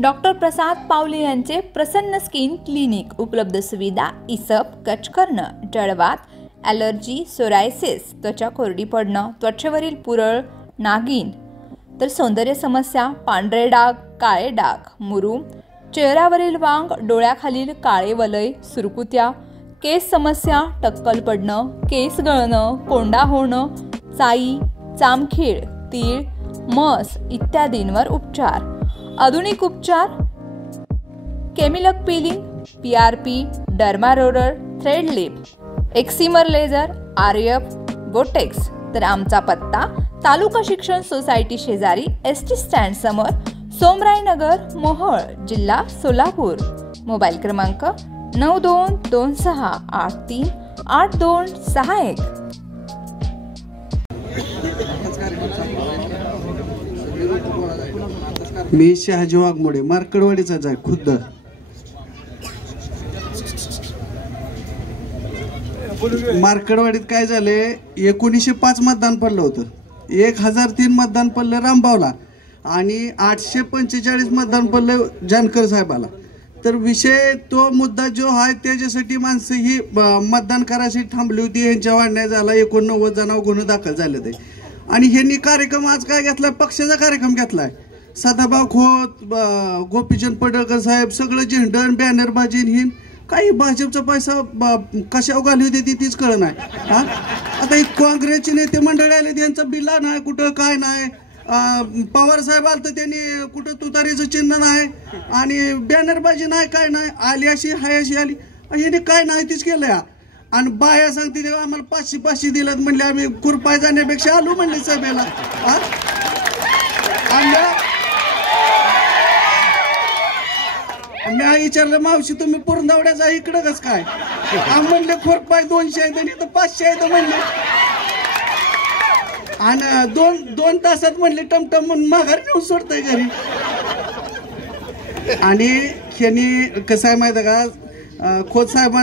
Doctor प्रसाद पावले यांचे प्रसन्न skin clinic. उपलब्ध सुविधा इसप, कचकरणं, जळवात, ॲलर्जी, सोरायसिस, त्वचा कोरडी पडणं, त्वचेवरील पुरळ, नागिन, तर सौंदर्य समस्या, पांढरे डाग, काळे डाग, मुरूम, चेहऱ्यावरील वांग, डोळ्याखालील काळे वलय, सुरकुत्या, केस समस्या, टक्कल पडणं, केस गळणं, कोंडा होणं, चाई, चामखीळ, तीळ, मस इत्यादींवर उपचार. आधुनिक उपचार, केमिलक peeling, PRP, derma roller, thread lift, excimer laser, RF, botox. तर आमचा पत्ता तालुका शिक्षण सोसायटी शेजारी ST स्टँड समोर, सोमराय नगर, मोहोळ, जिल्हा सोलापूर. मोबाईल क्रमांक 9226838261. मी शहाजी वाघमोडे, मार्कडवाडीचाच आहे खुद्द. मार्कडवाडीत काय झाले, 1905 मतदान पडलं होतं, 1003 मतदान पडलं रामभावला आणि 845 मतदान पडलं जानकर साहेबाला. तर विषय तो मुद्दा जो आहे त्याच्यासाठी माणसं ही मतदान करायसाठी थांबली होती. यांच्या वाढण्या झाला, 89 जणांवर गुन्हे दाखल झाले ते. आणि ह्यांनी कार्यक्रम आज काय घेतलाय, पक्षाचा कार्यक्रम घेतलाय. सदाभाऊ खोत, गोपीचंद पडळकर साहेब सगळं झेंडण बॅनरबाजी हिन काही भाजपचा पैसा कशावर घालू देते तीच कळ नाही. आता ही काँग्रेसचे नेते मंडळी आले, त्यांचा बिल्ला नाही कुठं, काय नाही. पवार साहेब आलं तर त्यांनी कुठं तुतारीचं चिन्ह नाही आणि बॅनरबाजी नाही, काय नाही. आली अशी हाय अशी आली, ह्याने काय नाही तीच केलं. आणि बाया सांगते तेव्हा आम्हाला 500 दिलं म्हणले, आम्ही कुरपाय जाण्यापेक्षा आलो म्हणले सभेला. मी विचारलं, मावशी तुम्ही पुरंदावड्याचा इकडं कस काय? म्हणले खुरपाय 200 आहेत आणि इथं 500 आहेत म्हणले. आणि दोन तासात म्हणले टमटम म्हणून माघार नेऊन सोडताय घरी. आणि ह्यांनी कसं आहे माहिती का, खोत साहेब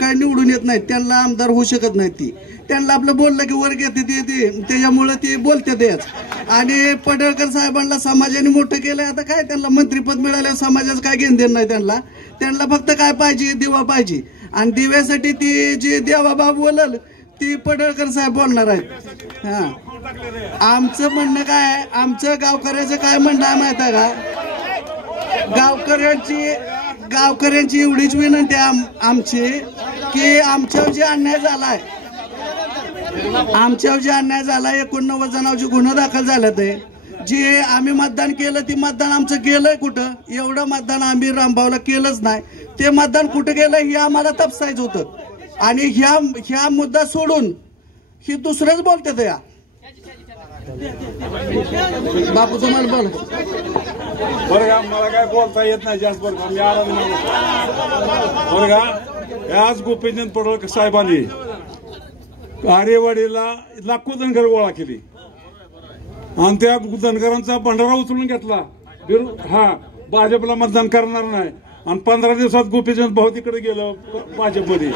काय निवडून येत नाहीत, त्यांना आमदार होऊ शकत नाहीत. ती त्यांना आपलं बोललं की वर्ग येते त्याच्यामुळे ते बोलते तेच. आणि पडळकर साहेबांना समाजाने मोठं केलंय. आता काय त्यांना मंत्रीपद मिळालं, समाजाचं काय घेण देण नाही त्यांना फक्त काय पाहिजे, दिवा पाहिजे. आणि दिव्यासाठी ती जी देवाबाबा बोलल ती पडळकर साहेब बोलणार आहेत. आमचं म्हणणं काय, आमचं गावकऱ्याचं काय म्हणणं आहे माहिती आहे का, गावकऱ्यांची एवढीच विनंती आमची की आमच्यावर जे अन्याय झालाय, 89 जणांचे गुन्हे दाखल झाले. ते जे आम्ही मतदान केलं ते मतदान आमचं गेलंय कुठं? एवढं मतदान आम्ही रामभावला केलंच नाही. ते मतदान कुठं गेलं हे आम्हाला तपासायचं होतं. आणि ह्या मुद्दा सोडून ही दुसरंच बोलतात. या बापू तुम्हाला बोल बरं का, मला काय बोलता येत नाही जास्त. बरं का, मी आला बरं का. आज गोपीचंद पडळकर साहेबांनी आरेवाडीला लाखो धनगर गोळा केली आणि त्या धनगरांचा भंडारा उचलून घेतला. भाजपला मतदान करणार नाही. आणि 15 दिवसात गोपीचंद भाऊ तिकडे गेलं भाजपमध्ये.